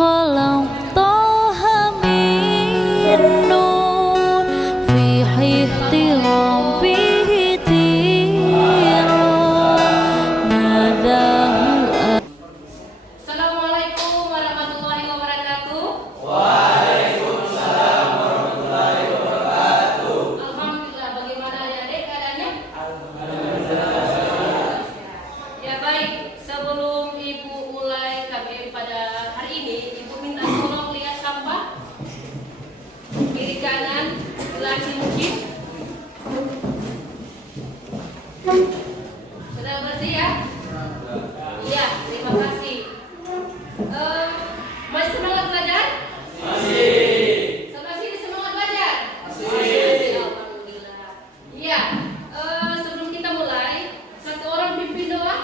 خلقتها من نور في احترام به طيرا ناداه. Assalamualaikum warahmatullahi wabarakatuh. Waalaikumsalam warahmatullahi wabarakatuh. Alhamdulillah, bagaimana adik-adik keadaannya? Alhamdulillah. Ya baik, sebelum Ibu mulai KBM pada hari ini, Ibu minta tolong lihat sampah kiri kanan sebelah mungkin. Sudah bersih ya? Iya, terima kasih. Masih semangat belajar? Masih. Sebelah sini semangat belajar? Masih. Alhamdulillah. Iya, sebelum kita mulai, satu orang pimpin doa.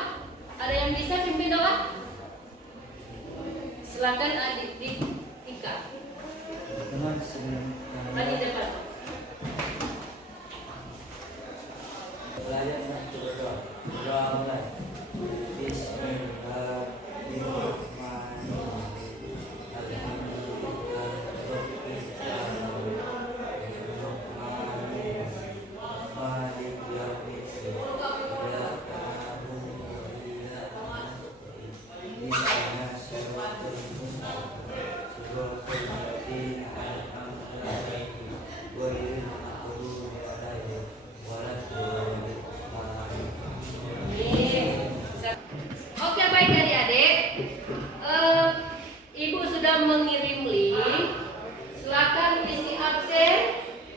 Ada yang bisa pimpin doa? Silakan adik Tika. Maju depan. Belajar satu berdoa. Doa mulai. Oke, baik adik-adik. Ibu sudah mengirim link. Silakan isi absen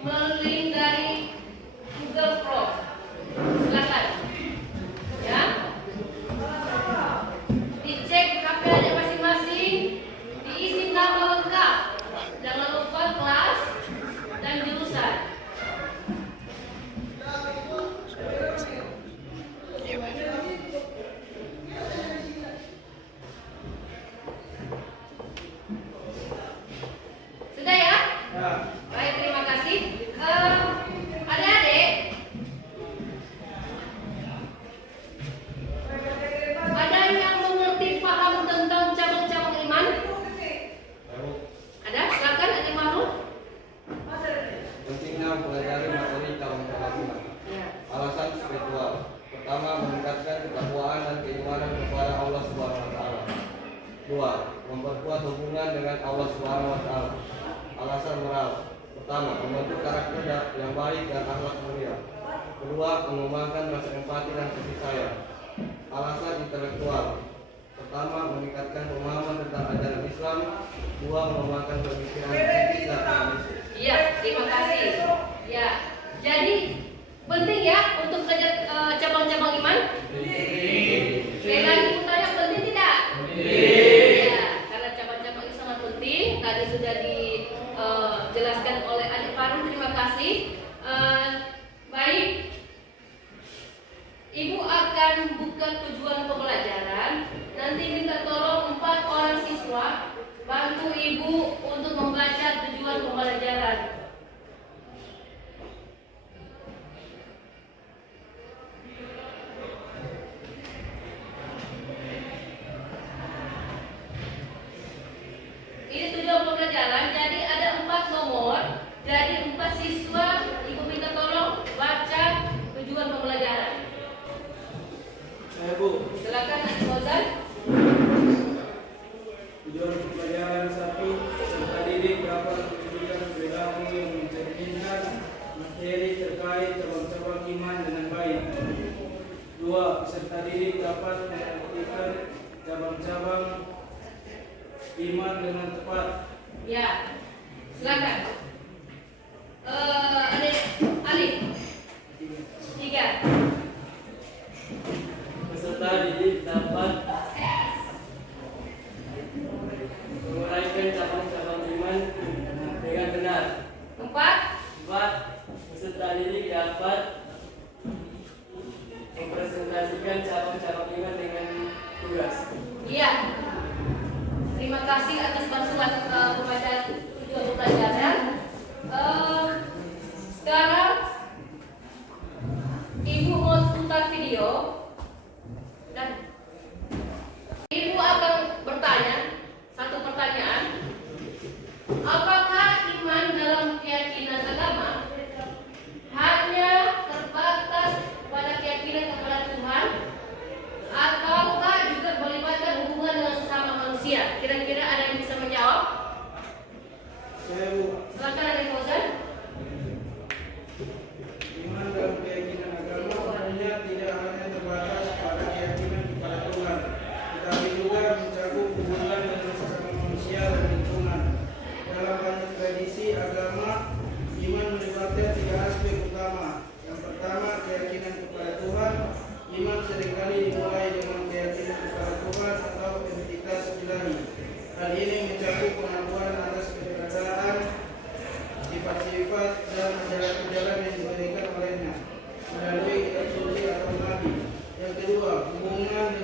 melalui link dari Google Form. Silakan. Ya. Dicek HP adik masing-masing, diisi nama lengkap. Jangan lupa kelas dan jurusan. Sudah ya? Baik, terima kasih. Adik-adik, ada yang mengerti paham tentang cabang-cabang iman? Ada? Silakan Adik Mahrul. Pentingnya mempelajari materi cabang-cabang iman. Alasan spiritual. Pertama, meningkatkan ketakwaan dan keimanan kepada Allah Subhanahu wa taala. 2. Memperkuat hubungan dengan Allah Subhanahu wa taala. Alasan moral. Pertama, membentuk karakter yang baik dan akhlak mulia. Kedua, mengembangkan rasa empati dan kasih sayang. Alasan intelektual. Pertama, meningkatkan pemahaman tentang ajaran Islam. Dua, mengembangkan pemikiran kritis dan analisis. Iya, terima kasih. Ya, jadi penting ya untuk belajar cabang-cabang iman. Sekali lagi bertanya, penting tidak? Ya, karena cabang-cabang itu sangat penting. Tadi sudah dijelaskan oleh Adik Farul. Terima kasih. Baik, Ibu akan buka tujuan pembelajaran. Nanti minta tolong 4 orang siswa bantu Ibu untuk membaca tujuan pembelajaran. Ini tujuan pembelajaran, jadi ada 4 nomor. Jadi 4 siswa, Ibu minta tolong baca tujuan pembelajaran. Saya Bu, Silakan Adik Fauzan. tujuan pembelajaran 1, peserta didik dapat memberikan perilaku yang mencerminkan materi terkait cabang-cabang iman dengan baik. 2. Peserta didik dapat mengartikan cabang-cabang iman dengan tepat. Ya, silakan. Adik Alif. 3. Peserta didik dapat menguraikan cabang-cabang iman dengan benar. 4. 4. Peserta didik dapat mempresentasikan cabang-cabang iman dengan tugas. Iya. Terima kasih atas bantuan kepada tujuan pembelajaran. Sekarang Ibu mau putar video dan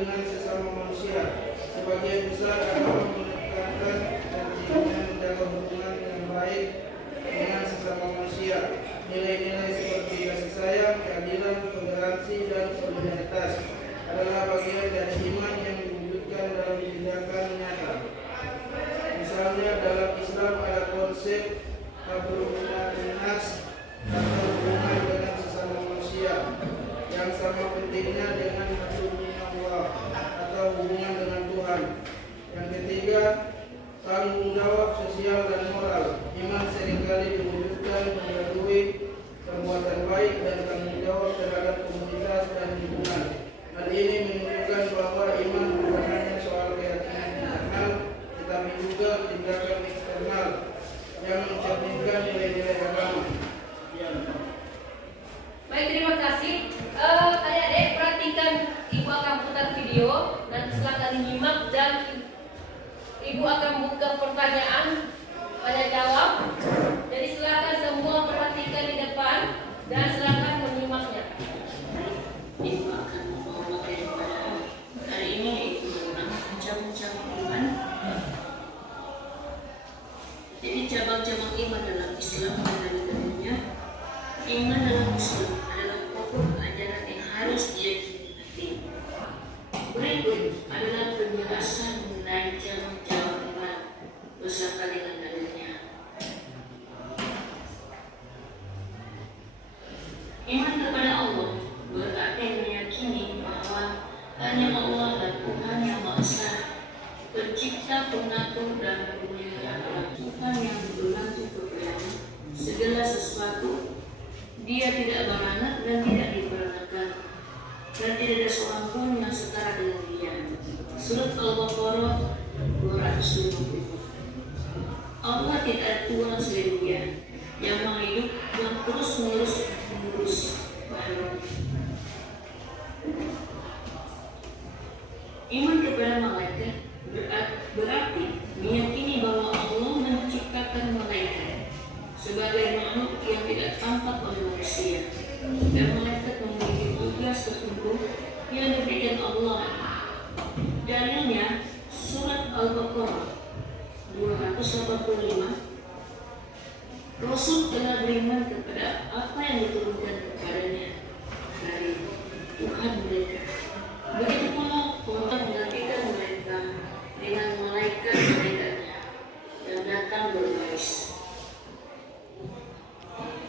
dengan sesama manusia. Sebagian besar agama menekankan dan ingin menjaga hubungan yang baik dengan sesama manusia. Nilai-nilai seperti kasih sayang, keadilan, toleransi, dan solidaritas adalah bagian dari iman yang diwujudkan dalam tindakan nyata. Misalnya dalam Islam ada konsep nas atau hubungan dengan sesama manusia yang sama pentingnya dengan Allah atau hubungan dengan Tuhan. Yang ketiga, tanggung jawab sosial dan moral. Iman seringkali diwujudkan melalui perbuatan baik dan tanggung jawab terhadap komunitas dan lingkungan. Hal ini menunjukkan bahwa iman bukan hanya soal keyakinan internal, tetapi juga tindakan eksternal yang mencerminkan nilai-nilai agama. Baik, terima kasih. Adik-adik perhatikan, ibu akan putar video dan silakan menyimak dan ibu akan buka pertanyaan tanya jawab. Jadi silakan semua perhatikan di depan dan silakan menyimaknya. Ibu akan membawa materi pada hari ini yaitu tentang cabang-cabang iman. Jadi cabang-cabang iman dalam Islam adalah dalilnya. Iman dalam Islam adalah pokok ajaran yang harus diyakini hati. Berikut adalah penjelasan mengenai cabang-cabang iman beserta dengan dalilnya. Iman kepada Allah berarti meyakini bahwa hanya Allah dan Tuhan yang Maha Esa, pencipta, pengatur, dan pemelihara, Tuhan yang bergantung kepadanya segala sesuatu. Dia tidak beranak dan tidak diperanakan, dan tidak ada seorang pun yang setara dengan Dia. Surat Al-Baqarah 250. Allah tidak ada Tuhan selain Dia, yang Maha Hidup, yang terus mengurus makhluk. Iman kepada malaikat berarti meyakini bahwa Allah menciptakan malaikat sebagai makhluk yang tidak tampak oleh manusia, dan malaikat memiliki tugas tertentu yang diberikan Allah. Dalilnya surat Al-Baqarah 285. Rasul telah beriman kepada apa yang diturunkan kepadanya dari Tuhan mereka. Begitu pula Allah menggantikan mereka dengan malaikat-malaikatnya yang datang berbaris.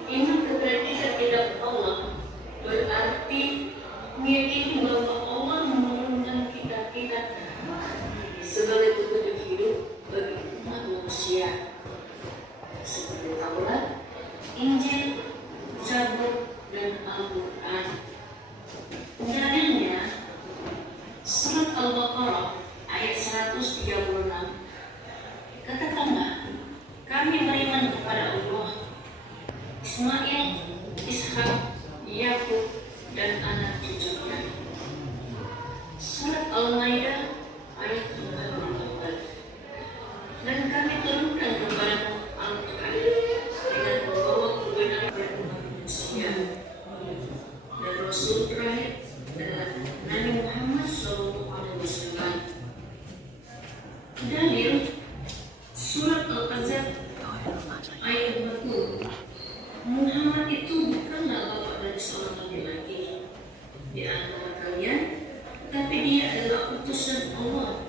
Iman kepada kitab Allah berarti meyakini bahwa Allah menurunkan kitab-kitab sebagai petunjuk hidup bagi umat manusia seperti Taurat, Injil, Zabur, dan Al-Quran. Dalilnya surat Al-Baqarah ayat 136. Katakanlah, kami beriman kepada Allah, Ismail, Ishak, Yakub, dan anak cucunya. Surat Al-Maidah ayat 44. Dan kami turunkan kepadamu Al-Quran dengan membawa kebenaran dari manusia. Dan Rasul terakhir adalah Nabi Muhammad SAW. Dalil surat Al-Ahzab ayat 20. Muhammad itu bukanlah bapak dari seorang laki-laki di antara kalian, tapi dia adalah utusan Allah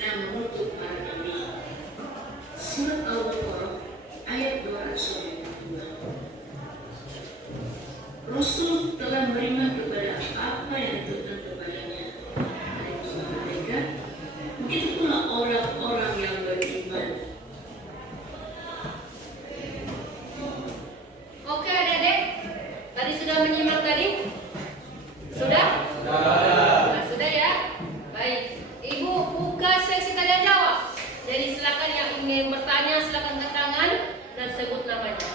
dan menutup para nabi. Surat Al-Baqarah ayat 252. Rasul telah beriman kepada apa yang diturunkan kepadanya dari Tuhan mereka. Begitu pula orang-orang yang beriman. Oke adik-adik, tadi sudah menyimak tadi? Sudah? Nah, sudah ya? Baik, Ibu buka sesi tanya jawab. Jadi silakan yang ingin bertanya silakan angkat tangan dan sebut namanya.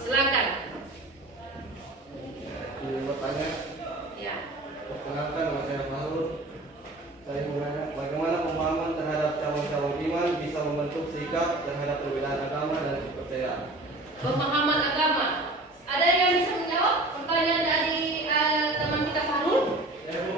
Silakan. Ingin bertanya, Ya. perkenalkan nama saya Fahrul. Saya menanya bagaimana pemahaman terhadap cabang-cabang iman bisa membentuk sikap terhadap perbedaan agama dan kepercayaan. Pemahaman agama. Ada yang bisa menjawab pertanyaan dari teman kita Fahrul? Ya, Bu.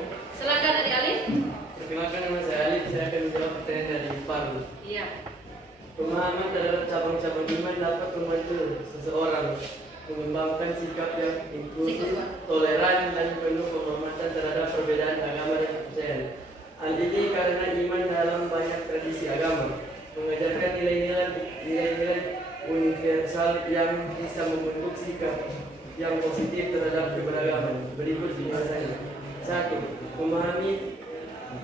memahami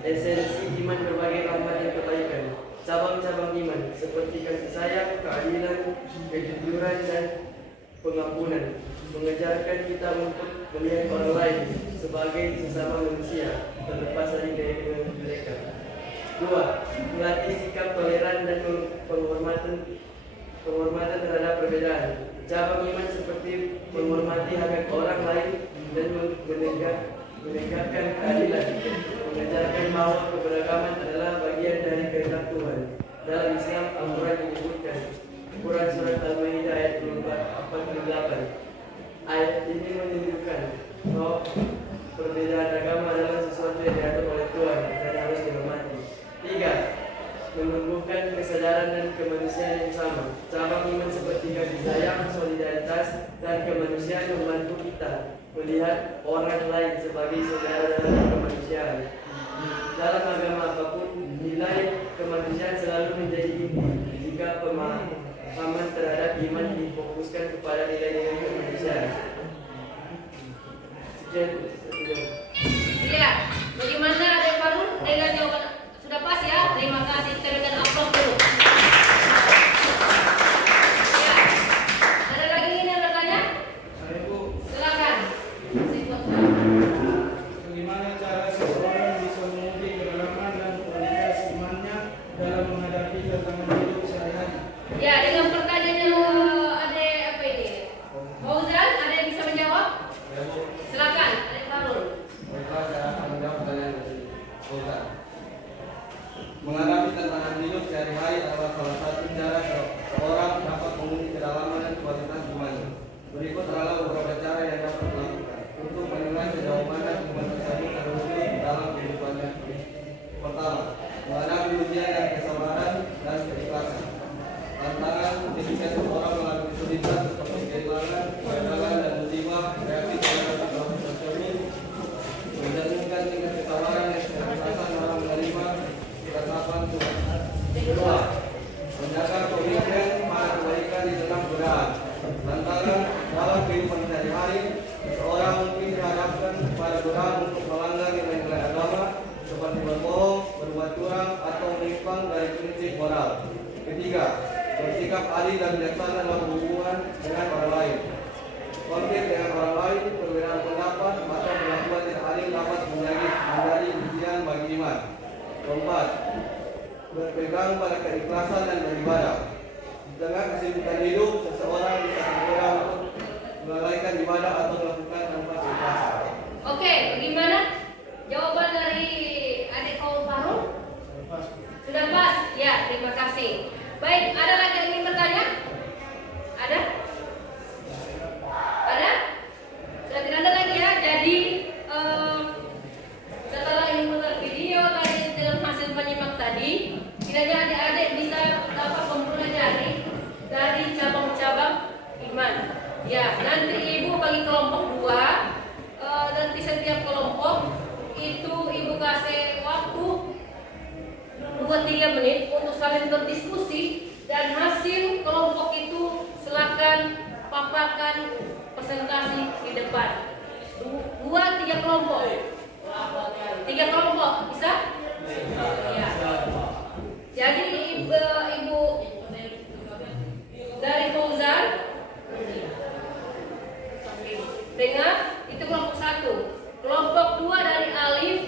esensi iman berbagai rahmat dan kebaikan, cabang-cabang iman seperti kasih sayang, keadilan, kejujuran, dan pengampunan, mengajarkan kita untuk melihat orang lain sebagai sesama manusia terlepas dari gaya mereka. 2. Melatih sikap toleran dan penghormatan terhadap perbedaan. Cabang iman seperti menghormati hak orang lain dan menegakkan keadilan, mengajarkan bahwa keberagaman adalah bagian dari kehendak Tuhan. Dalam Islam, Al-Quran menyebutkan, Quran Surat Al-Maidah ayat 48. Ayat ini menunjukkan bahwa perbedaan agama adalah sesuatu yang diatur oleh Tuhan dan harus dihormati. 3. Menumbuhkan kesadaran dan kemanusiaan yang sama. Cabang iman seperti kasih sayang, solidaritas, dan kemanusiaan membantu kita melihat orang lain sebagai saudara dalam kemanusiaan. Dalam agama apapun, nilai kemanusiaan selalu menjadi inti. Jika pemahaman terhadap iman difokuskan kepada nilai-nilai kemanusiaan. Sekian. Iya, bagaimana Adek Farul dengan jawaban sudah pas ya? Terima kasih, kita berikan aplaus dulu. Ya, ada lagi ini yang bertanya? Saya Bu, Silakan. bagaimana cara seseorang bisa menguji kedalaman dan kualitas imannya dalam menghadapi tantangan hidup sehari-hari? Ya, dengan pertanyaan Adek apa ini? Fauzan, ada yang bisa menjawab? Silakan, Adek Farul. Baiklah, saya akan menjawab pertanyaan dari Fauzan. Menghadapi tantangan hidup sehari-hari adalah salah satu cara seorang dapat menguji kedalaman dan kualitas imannya. Berikut adalah beberapa cara yang dapat dilakukan untuk menilai sejauh mana iman tersebut terwujud dalam kehidupannya. Pertama, menghadapi ujian dan kesabaran dan keikhlasan. Tantangan ketika seseorang mengalami kesulitan seperti kehilangan, kegagalan, dan musibah, reaksi terhadap situasi tersebut mencerminkan tingkat kesabaran dan keikhlasan dalam menerima ketetapan Tuhan. Kedua, menjaga komitmen pada kebaikan di tengah godaan. Tantangan dalam kehidupan sehari-hari, seseorang mungkin dihadapkan pada godaan untuk melanggar nilai-nilai agama seperti berbohong, berbuat curang, atau menyimpang dari prinsip moral. Ketiga, bersikap adil dan bijaksana dalam hubungan dengan orang lain. Konflik dengan orang lain, perbedaan pendapat, atau perlakuan tidak adil dapat menjadi ujian bagi iman. Keempat, berpegang pada keikhlasan dan beribadah. Di tengah kesibukan hidup, seseorang bisa tergoda untuk melalaikan ibadah atau melakukan tanpa keikhlasan. Oke, bagaimana jawaban dari Adek Farul? Sudah pas? Ya, terima kasih. Baik, ada lagi yang ingin bertanya? Ada? Ada? Sudah tidak ada lagi ya. Jadi setelah ini putar video tadi dengan hasil penyimak tadi, kiranya adik-adik bisa dapat mempelajari dari cabang-cabang iman. Ya, nanti ibu bagi kelompok 2. Nanti setiap kelompok itu ibu kasih waktu 2-3 menit untuk saling berdiskusi, dan hasil kelompok itu silakan paparkan presentasi di depan. 2-3 kelompok. 3 kelompok bisa? Ya. Jadi ibu dari Fauzan dengar itu kelompok 1. Kelompok 2 dari Alif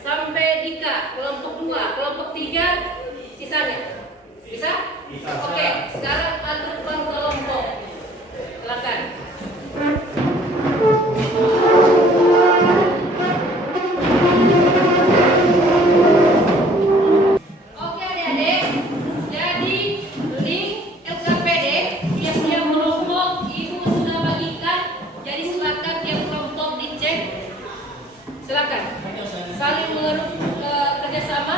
sampai Dika, kelompok 2, kelompok 3 sisanya. Bisa? Bisa. Oke, sekarang atur per kelompok. Silakan. Oke adik-adik, jadi link LKPD tiap-tiap kelompok ibu sudah bagikan. Jadi silakan tiap kelompok dicek. Silakan. Saling kerjasama.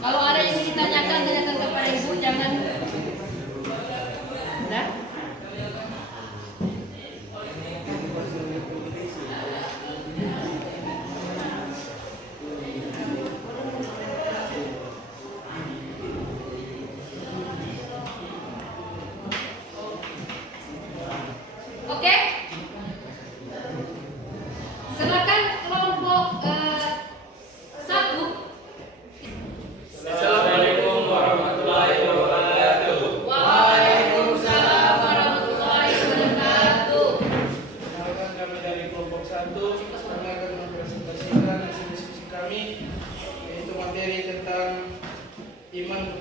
Kalau ada yang ditanyakan, tanyakan kepada ibu, jangan. Nah.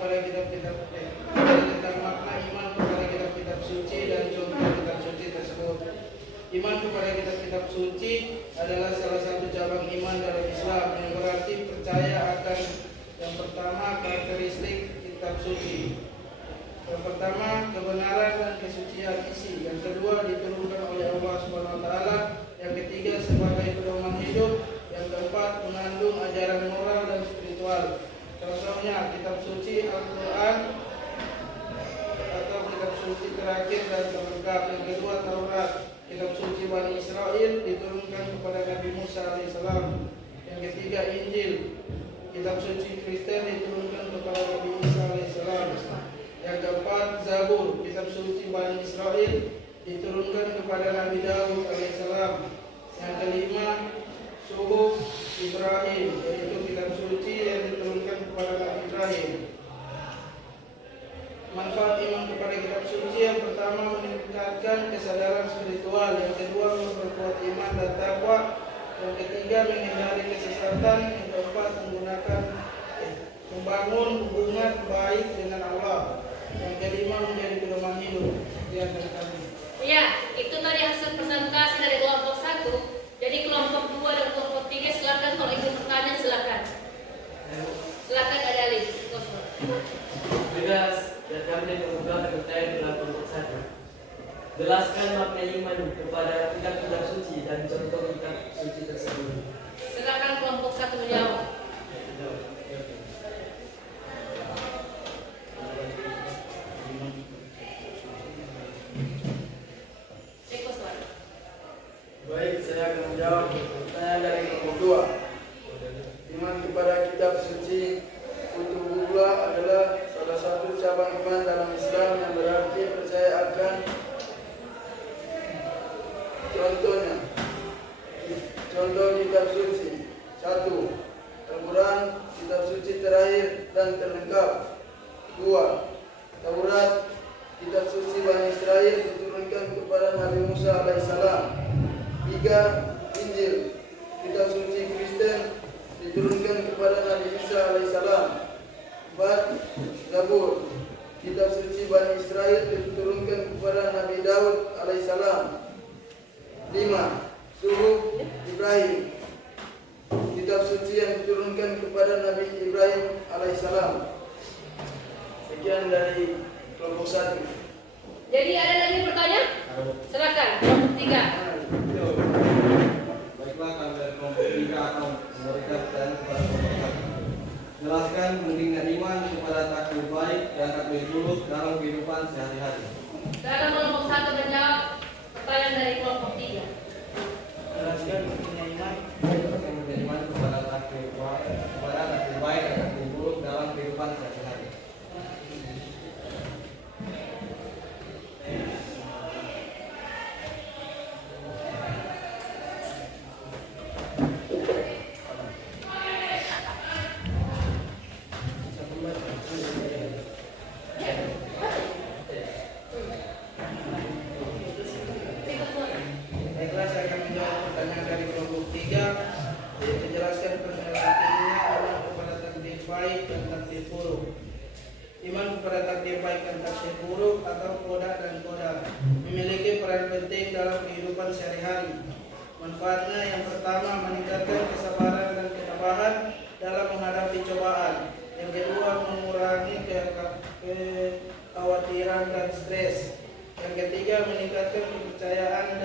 kepada kitab-kitab tentang makna iman kepada kitab-kitab suci dan contoh kitab suci tersebut. Iman kepada kitab-kitab suci adalah salah satu cabang iman dalam Islam yang berarti percaya akan yang pertama karakteristik kitab suci. Yang pertama, kebenaran dan kesucian isi. Yang kedua, diturunkan oleh Allah Subhanahu wa taala. Yang ketiga, sebagai pedoman hidup. Yang keempat, mengandung ajaran moral dan spiritual. Contohnya, kitab suci Al-Quran atau kitab suci terakhir dan terlengkap. Yang kedua, Taurat. Kitab suci Bani Israel diturunkan kepada Nabi Musa alaihissalam. Yang ketiga, Injil. Kitab suci Kristen diturunkan kepada Nabi Isa alaihissalam. Yang keempat, Zabur, kitab suci Bani Israel diturunkan kepada Nabi Daud alaihissalam. Yang kelima, Suhuf Ibrahim, yaitu kitab suci yang diturunkan kepada Nabi Ibrahim. Manfaat iman kepada kitab suci yang pertama meningkatkan kesadaran spiritual, yang kedua memperkuat iman dan takwa, yang ketiga menghindari kesesatan, yang keempat membangun hubungan baik dengan Allah. Yang kelima menjadi pedoman hidup. Sekian dari kami. Ya, itu tadi hasil presentasi dari kelompok 1. Jadi kelompok 2 dan kelompok 3 silakan, kalau ingin pertanyaan silakan. Silakan ada Ali. Tugas dan kami kemudian bertanya dalam kelompok 1. Jelaskan makna iman kepada kitab-kitab suci dan contoh kitab suci tersebut. Silakan kelompok 1 menjawab. Baik, saya akan menjawab pertanyaan dari kelompok 2. Iman kepada kitab suci Kutubullah adalah salah satu cabang iman dalam Islam yang berarti percaya akan contoh kitab suci. 1. Al-Quran, kitab suci terakhir dan terlengkap. 2. Taurat, kitab suci Bani Israel diturunkan kepada Nabi Musa alaihissalam. 3. Injil, kitab suci Kristen diturunkan kepada Nabi Isa alaihissalam. 4. Zabur, kitab suci Bani Israel diturunkan kepada Nabi Daud alaihissalam. 5. Suhuf Ibrahim, kitab suci yang diturunkan kepada Nabi Ibrahim alaihissalam. Sekian dari kelompok 1. Jadi ada lagi pertanyaan? Silakan kelompok 3. Baiklah, kami dari kelompok 3 akan memberikan pertanyaan kepada kelompok 1. Jelaskan pentingnya iman kepada takdir baik dan takdir buruk dalam kehidupan sehari-hari. Silakan kelompok 1 menjawab pertanyaan dari kelompok 3. Jelaskan pentingnya iman. Pentingnya iman kepada takdir baik dan takdir buruk dalam kehidupan sehari-hari. Baiklah, saya akan menjawab pertanyaan dari kelompok 3, yaitu jelaskan pentingnya iman kepada takdir baik dan takdir buruk. Iman kepada takdir baik dan takdir buruk atau qada dan qadar memiliki peran penting dalam kehidupan sehari-hari. Manfaatnya yang pertama meningkatkan kesabaran dan ketabahan dalam menghadapi cobaan. Yang kedua mengurangi kekhawatiran dan stres. Yang ketiga meningkatkan kepercayaan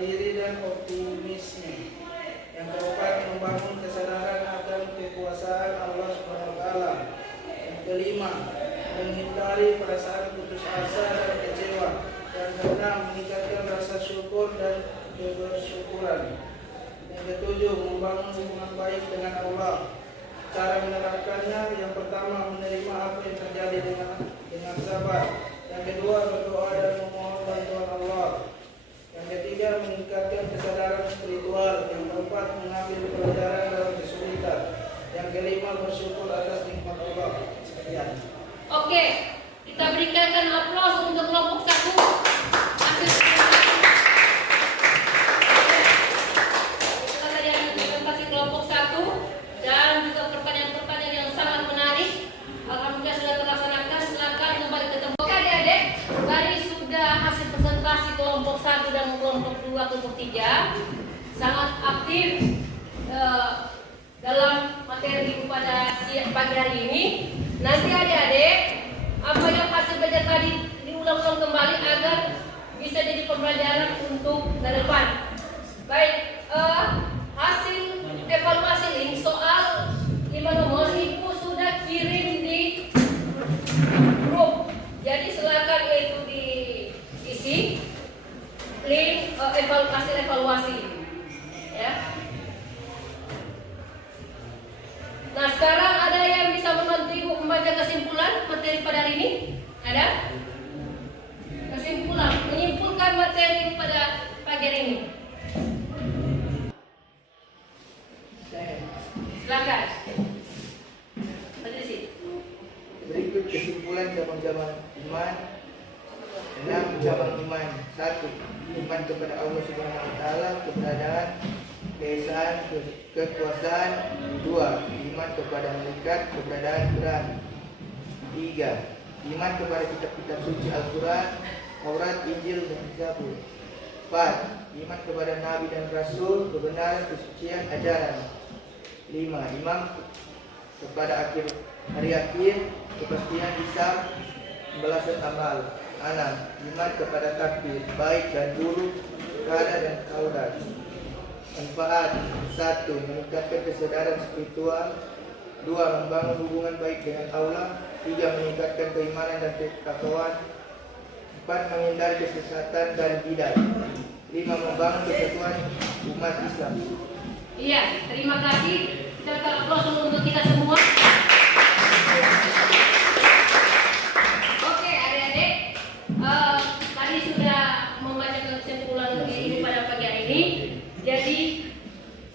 diri dan optimisme. Yang keempat membangun kesadaran akan kekuasaan Allah Subhanahu wa taala. Yang kelima menghindari perasaan putus asa dan kecewa. Yang keenam meningkatkan rasa syukur dan kebersyukuran. Yang ketujuh membangun hubungan baik dengan Allah. Cara menerapkannya, yang pertama menerima apa yang terjadi dengan sabar. Yang kedua berdoa dan memohon bantuan Allah. Yang ketiga meningkatkan kesadaran spiritual. Yang keempat mengambil pelajaran dalam kesulitan. Yang kelima bersyukur atas nikmat Allah. Sekian. Oke, kita berikan aplaus untuk kelompok 1. Kita tadi ada presentasi kelompok 1 dan juga pertanyaan-pertanyaan yang sangat menarik. Alhamdulillah 2 kelompok 3 sangat aktif dalam materi pada pagi hari ini. Nanti adik-adik, apa yang hasil belajar tadi diulang-ulang kembali agar bisa jadi pembelajaran untuk ke depan. Baik, hasil evaluasi link soal 5 nomor Ibu sudah kirim di grup. Jadi silakan itu diisi link evaluasi ya. Nah, sekarang ada yang bisa membantu Ibu membaca kesimpulan materi pada hari ini? Ada? Kesimpulan, menyimpulkan materi pada pagi hari ini. Silakan. Ada di sini. Berikut kesimpulan cabang-cabang iman. 6 cabang iman. 1. Iman kepada Allah Subhanahu wa taala, keberadaan, keesaan, kekuasaan. 2. Iman kepada malaikat, keberadaan Quran. 3. Iman kepada kitab-kitab suci Al-Quran, Taurat, Injil, dan Zabur. 4. Iman kepada nabi dan rasul, kebenaran, kesucian, ajaran. 5. Iman kepada hari akhir, kepastian hisab, pembalasan amal. 6. Iman kepada takdir, baik dan buruk, kara dan kaudat. Manfaat. 1. Meningkatkan kesadaran spiritual. 2. Membangun hubungan baik dengan Allah. 3. Meningkatkan keimanan dan ketakwaan. 4. Menghindari kesesatan dan bidah. 5. Membangun kesatuan umat Islam. Iya, terima kasih. Kita aplaus untuk kita semua. Oke, adik-adik, tadi sudah membacakan kesimpulan Ibu pada pagi hari ini. Jadi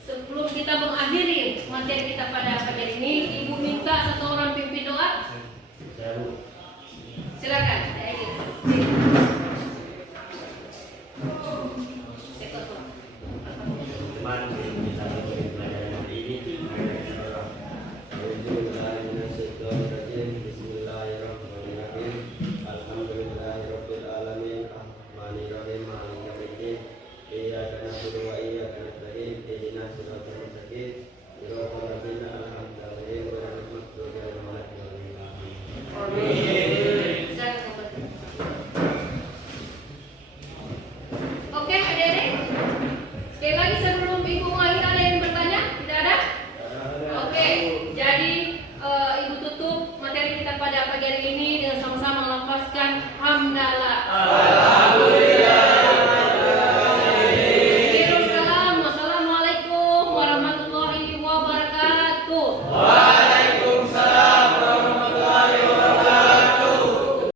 sebelum kita mengakhiri materi kita pada pagi hari ini, Ibu minta satu orang pimpin doa. Silakan. Oke, adik-adik. Sekali lagi sebelum Ibu mengakhiri, ada yang bertanya? Tidak ada? Oke, jadi Ibu tutup materi kita pada pagi hari ini dengan sama-sama melafazkan hamdalah.